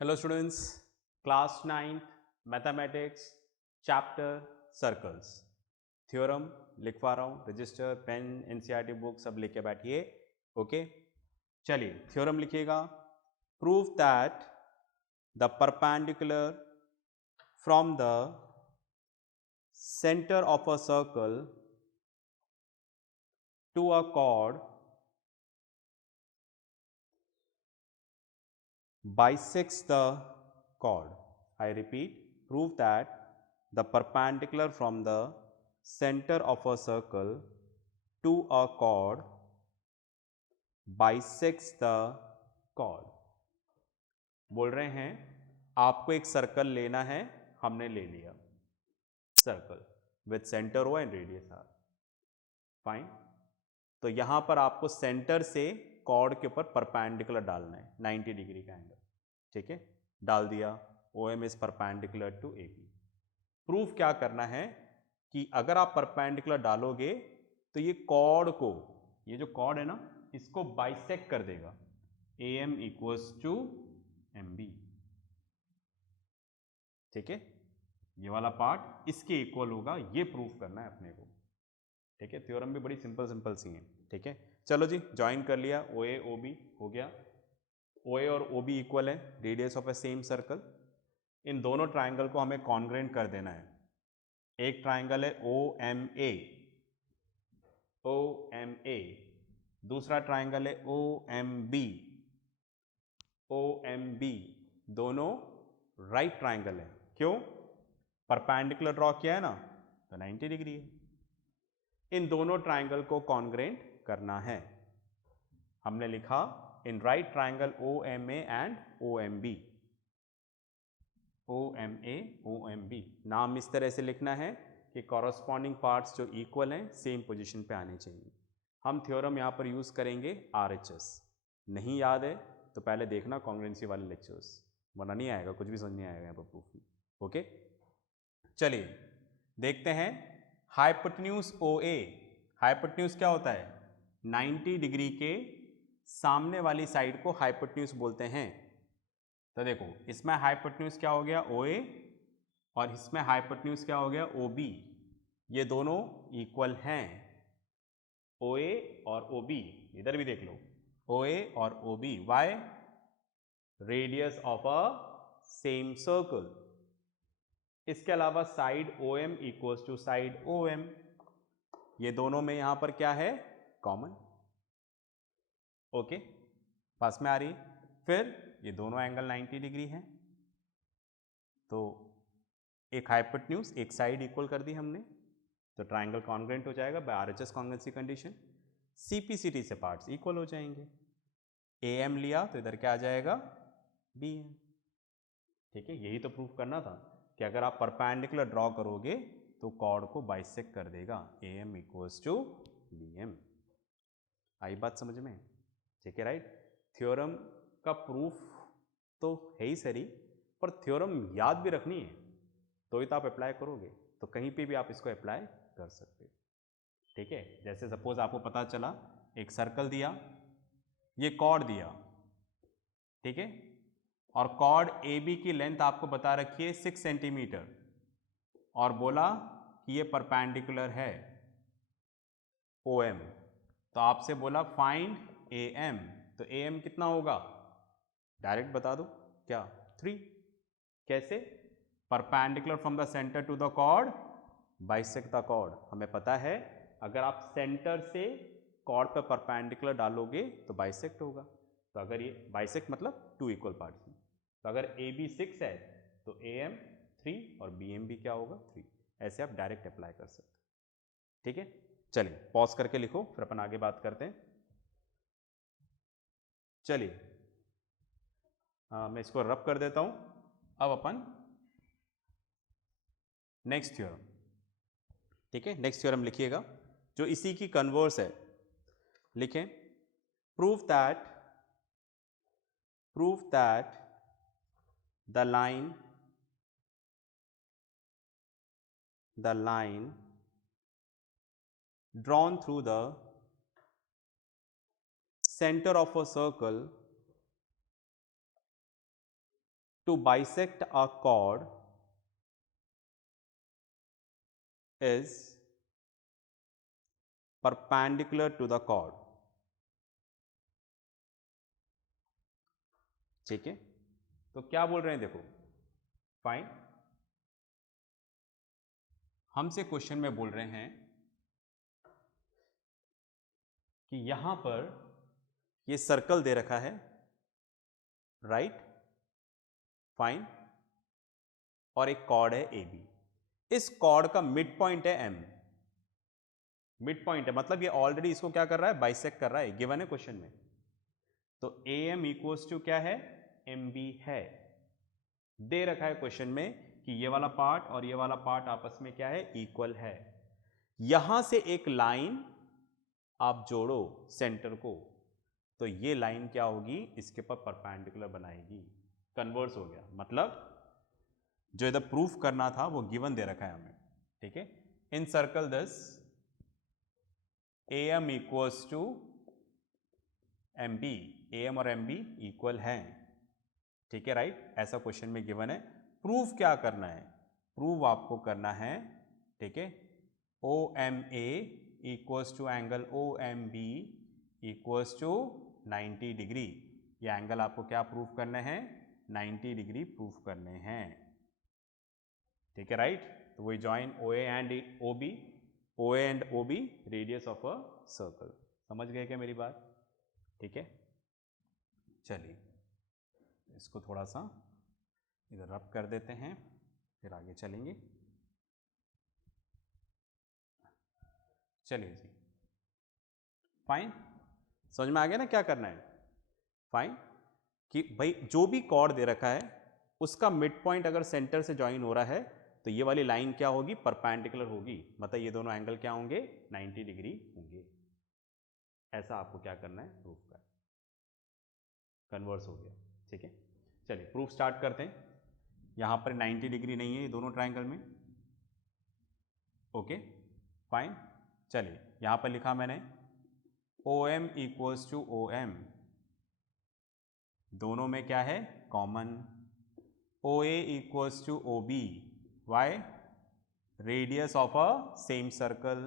Hello students, class 9th mathematics chapter circles theorem लिखवा रहा हूँ रजिस्टर पेन एनसीईआरटी बुक सब लेके बैठिए ओके चलिए थ्योरम लिखिएगा prove that the perpendicular from the center of a circle to a chord bisects the chord. I repeat, prove that the perpendicular from the center of a circle to a chord bisects the chord. बोल रहे हैं आपको एक circle लेना है, हमने ले लिया circle with centre O and radius R fine. तो यहां पर आपको सेंटर से कॉर्ड के ऊपर परपेंडिकुलर डालना है 90 डिग्री का एंगल, ठीक है, डाल दिया। O M is perpendicular to A B. Proof क्या करना है कि अगर आप परपेंडिकुलर डालोगे तो ये कॉर्ड को, ये जो कॉर्ड है ना, इसको बाइसेक्ट कर देगा। A M equals to M B, ठीक है, ये वाला पार्ट इसके इक्वल होगा, ये प्रूफ करना है अपने को, ठीक है। थ्योरम भी बड़ी सिंपल सिंपल सी है, ठीक है। चलो जी, ज्वाइन कर लिया, ओ ए ओ बी हो गया। ओ ए और ओ बी इक्वल है, radius of a same circle. इन दोनों ट्राइंगल को हमें कॉन्ग्रेंट कर देना है। एक ट्राइंगल है O M A, O M ए, दूसरा ट्राइंगल है O M B, O M B, दोनों राइट ट्राइंगल है। क्यों? परपेंडिकुलर ड्रॉ किया है ना, तो 90 डिग्री है। इन दोनों ट्राइंगल को कॉन्ग्रेंट करना है। हमने लिखा in right triangle O M A and O M B, O M A O M B. नाम इस तरह से लिखना है कि कॉरस्पॉन्डिंग पार्ट्स जो इक्वल हैं सेम पोजीशन पे आने चाहिए। हम थ्योरम यहाँ पर यूज़ करेंगे RHS। नहीं याद है तो पहले देखना कॉन्ग्रेंसी वाले लेक्चर्स, वरना नहीं आएगा, कुछ भी समझ नहीं आएगा यहाँ पर प्रूफ में। ओके, चलिए देखते हैं हाइपोटेन्यूज ओ ए। हाइपोटेन्यूज क्या होता है? 90 डिग्री के सामने वाली साइड को हाइपोटेन्यूज बोलते हैं। तो देखो इसमें हाइपोटेन्यूज क्या हो गया? ओ ए, और इसमें हाइपोटेन्यूज क्या हो गया? O B. ये दोनों इक्वल हैं, ओ ए और ओ बी। इधर भी देख लो, ओ ए और O B. Why? Radius of a same circle. इसके अलावा side O M equals to side O M. ये दोनों में यहां पर क्या है? कॉमन। ओके, पास में आ रही। फिर ये दोनों एंगल 90 डिग्री हैं, तो एक हाइपोटेन्यूज एक साइड इक्वल कर दी हमने, तो ट्राइंगल कॉन्ग्रेंट हो जाएगा by RHS congruency condition. CPCT से पार्ट्स इक्वल हो जाएंगे। ए एम लिया तो इधर क्या आ जाएगा? बी एम, ठीक है। यही तो प्रूफ करना था कि अगर आप परपेंडिकुलर ड्रॉ करोगे तो कॉर्ड को बाइसेक्ट कर देगा। A M equals to B M. आई बात समझ में? ठीक है, राइट। थ्योरम का प्रूफ तो है ही सही, पर थ्योरम याद भी रखनी है, तो ही तो आप अप्लाई करोगे। तो कहीं पे भी आप इसको अप्लाई कर सकते हो, ठीक है। जैसे सपोज आपको पता चला एक सर्कल दिया, ये कॉर्ड दिया, ठीक है, और कॉर्ड ए बी की लेंथ आपको बता रखी है 6 सेंटीमीटर, और बोला कि ये परपेंडिकुलर है ओ एम। तो आपसे बोला फाइंड ए एम, तो ए एम कितना होगा? डायरेक्ट बता दो, क्या? 3। कैसे? Perpendicular from the centre to the chord bisect the chord. हमें पता है अगर आप सेंटर से कॉर्ड पर परपेंडिकुलर डालोगे तो बाइसेक्ट होगा। तो अगर ये बाइसेक्ट मतलब 2 इक्वल पार्ट्स में, तो अगर ए बी 6 है तो ए एम 3 और बी एम भी क्या होगा? 3। ऐसे आप डायरेक्ट अप्लाई कर सकते हो, ठीक है। चलिए पॉज करके लिखो, फिर अपन आगे बात करते हैं। चलिए मैं इसको रब कर देता हूं। अब अपन नेक्स्ट थ्योरम, ठीक है, नेक्स्ट थ्योरम लिखिएगा जो इसी की कन्वर्स है। लिखें proof that the line drawn through the center of a circle to bisect a chord is perpendicular to the chord. ठीक है, तो क्या बोल रहे हैं देखो, फाइन, हमसे क्वेश्चन में बोल रहे हैं कि यहां पर ये सर्कल दे रखा है, राइट, फाइन, और एक कॉर्ड है ए बी। इस कॉर्ड का मिड पॉइंट है एम, मिड पॉइंट है मतलब ये ऑलरेडी इसको क्या कर रहा है, बाइसेक्ट कर रहा है, गिवन है क्वेश्चन में। तो ए एम इक्वल्स टू क्या है, एम बी है, दे रखा है क्वेश्चन में कि ये वाला पार्ट और ये वाला पार्ट आपस में क्या है, इक्वल है। यहां से एक लाइन आप जोड़ो सेंटर को, तो ये लाइन क्या होगी, इसके पर परपेंडिकुलर बनाएगी, कन्वर्स हो गया, मतलब जो इधर प्रूफ करना था वो गिवन दे रखा है हमें, ठीक है। In circle this A M equals to M B, A M और एम बी इक्वल हैं, ठीक है, राइट, ऐसा क्वेश्चन में गिवन है। प्रूफ क्या करना है, प्रूव आपको करना है, ठीक है, O M A equals to angle O M B equals to 90 degree. ये एंगल आपको क्या प्रूफ करने हैं, 90 डिग्री प्रूफ करने हैं, ठीक है, राइट। तो वही join O A and O B, O A and O B radius of a circle. समझ गए क्या मेरी बात, ठीक है। चलिए इसको थोड़ा सा इधर रब कर देते हैं, फिर आगे चलेंगे। चलिए जी, फाइन, समझ में आ गया ना क्या करना है, फाइन, कि भाई जो भी कॉर्ड दे रखा है उसका मिड पॉइंट अगर सेंटर से ज्वाइन हो रहा है तो ये वाली लाइन क्या होगी, परपेंडिकुलर होगी, मतलब ये दोनों एंगल क्या होंगे, 90 डिग्री होंगे। ऐसा आपको क्या करना है, प्रूफ करना, कन्वर्स हो गया, ठीक है। चलिए प्रूफ स्टार्ट करते हैं। यहां पर 90 डिग्री नहीं है ये दोनों ट्रायंगल में, ओके, फाइन। चलिए यहां पर लिखा मैंने O M equals to O M, दोनों में क्या है, common. O A equals to O B, why, radius of a same circle.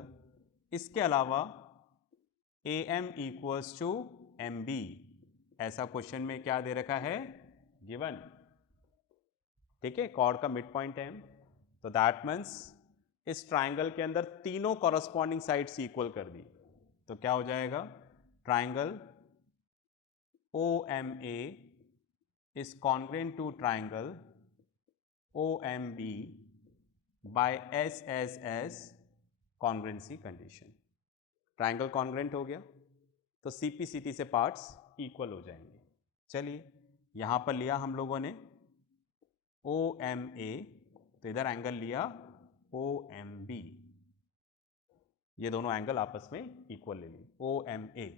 इसके अलावा A M equals to M B, ऐसा क्वेश्चन में क्या दे रखा है, गिवन, ठीक है, कॉर्ड का मिड पॉइंट है एम, तो दैट मीन्स इस ट्राइंगल के अंदर तीनों कॉरस्पॉन्डिंग साइड्स इक्वल कर दी, तो क्या हो जाएगा, triangle O M A is congruent to triangle OMB by SSS congruency condition। Triangle congruent हो गया तो CPCT से पार्ट्स इक्वल हो जाएंगे। चलिए यहाँ पर लिया हम लोगों ने OMA, तो इधर एंगल लिया OMB, ये दोनों एंगल आपस में इक्वल ले लिए, OMA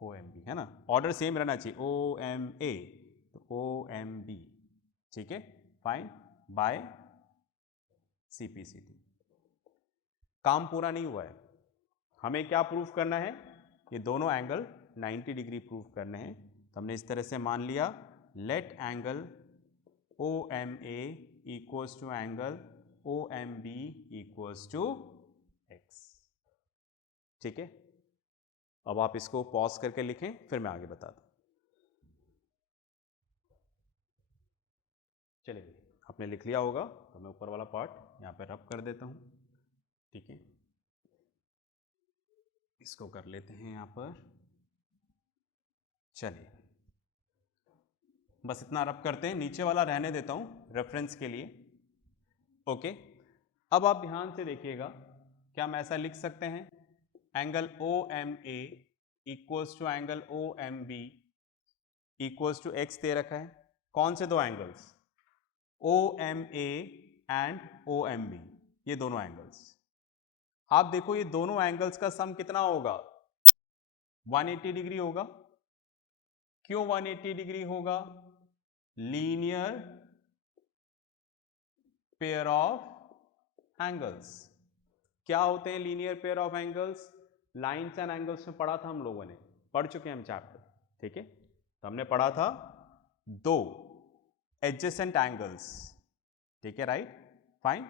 OMB है ना, ऑर्डर सेम रहना चाहिए, OMA तो OMB, ठीक है, फाइन, बाय CPCT। काम पूरा नहीं हुआ है, हमें क्या प्रूफ करना है, ये दोनों एंगल 90 डिग्री प्रूफ करने हैं। तो हमने इस तरह से मान लिया, let angle OMA equals to angle OMB equals to x, ठीक है। अब आप इसको पॉज करके लिखें, फिर मैं आगे बताता हूं। चलिए आपने लिख लिया होगा, तो मैं ऊपर वाला पार्ट यहाँ पे रब कर देता हूँ, ठीक है, इसको कर लेते हैं यहाँ पर। चलिए बस इतना रब करते हैं, नीचे वाला रहने देता हूँ रेफरेंस के लिए, ओके। अब आप ध्यान से देखिएगा, क्या हम ऐसा लिख सकते हैं, angle OMA equals to angle OMB equals to x दे रखा है, कौन से दो एंगल्स, OMA एंड OMB, ये दोनों एंगल्स। आप देखो ये दोनों एंगल्स का सम कितना होगा, 180 डिग्री होगा। क्यों 180 डिग्री होगा, लीनियर पेयर ऑफ एंगल्स। क्या होते हैं linear pair of angles, lines and angles में पढ़ा था हम लोगों ने, पढ़ चुके हैं हम चैप्टर, ठीक है। तो हमने पढ़ा था दो एडजेसेंट एंगल्स, ठीक है, राइट, फाइन,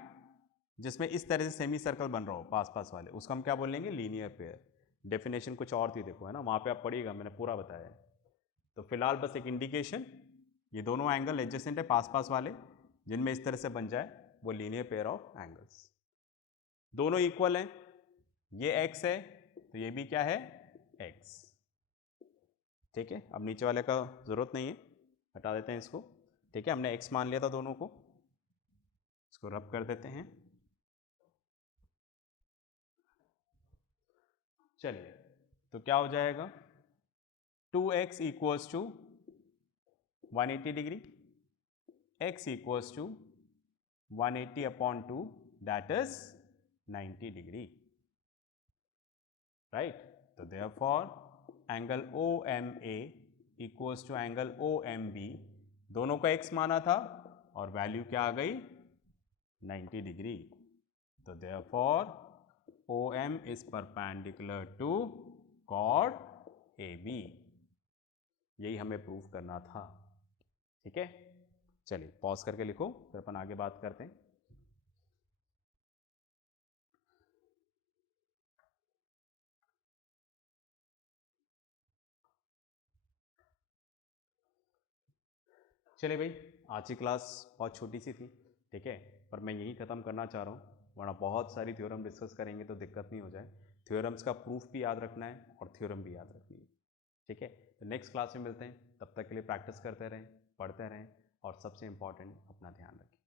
जिसमें इस तरह से सेमी सर्कल बन रहा हो पास पास वाले, उसको हम क्या बोलेंगे, लीनियर पेयर। डेफिनेशन कुछ और थी देखो, है ना, वहाँ पे आप पढ़िएगा, मैंने पूरा बताया है। तो फिलहाल बस एक इंडिकेशन, ये दोनों एंगल एडजेसेंट है पास पास वाले, जिनमें इस तरह से बन जाए वो लीनियर पेयर ऑफ एंगल्स। दोनों इक्वल हैं, ये x है तो ये भी क्या है, x, ठीक है। अब नीचे वाले का जरूरत नहीं है, हटा देते हैं इसको, ठीक है, हमने x मान लिया था दोनों को, इसको रब कर देते हैं। चलिए, तो क्या हो जाएगा, 2x equals to 180 degree, x equals to 180 upon 2 that is 90 degree, right. तो therefore angle OMA equals to angle OMB, दोनों का x माना था और वैल्यू क्या आ गई, 90 डिग्री। तो therefore OM is perpendicular to chord AB, यही हमें प्रूव करना था, ठीक है। चलिए पॉज करके लिखो, फिर अपन आगे बात करते हैं। चलिए भाई, आज की क्लास बहुत छोटी सी थी, ठीक है, पर मैं यही ख़त्म करना चाह रहा हूँ, वरना बहुत सारी थ्योरम डिस्कस करेंगे तो दिक्कत नहीं हो जाए। थ्योरम्स का प्रूफ भी याद रखना है और थ्योरम भी याद रखनी है, ठीक है। तो नेक्स्ट क्लास में मिलते हैं, तब तक के लिए प्रैक्टिस करते रहें, पढ़ते रहें और सबसे इम्पॉर्टेंट अपना ध्यान रखें।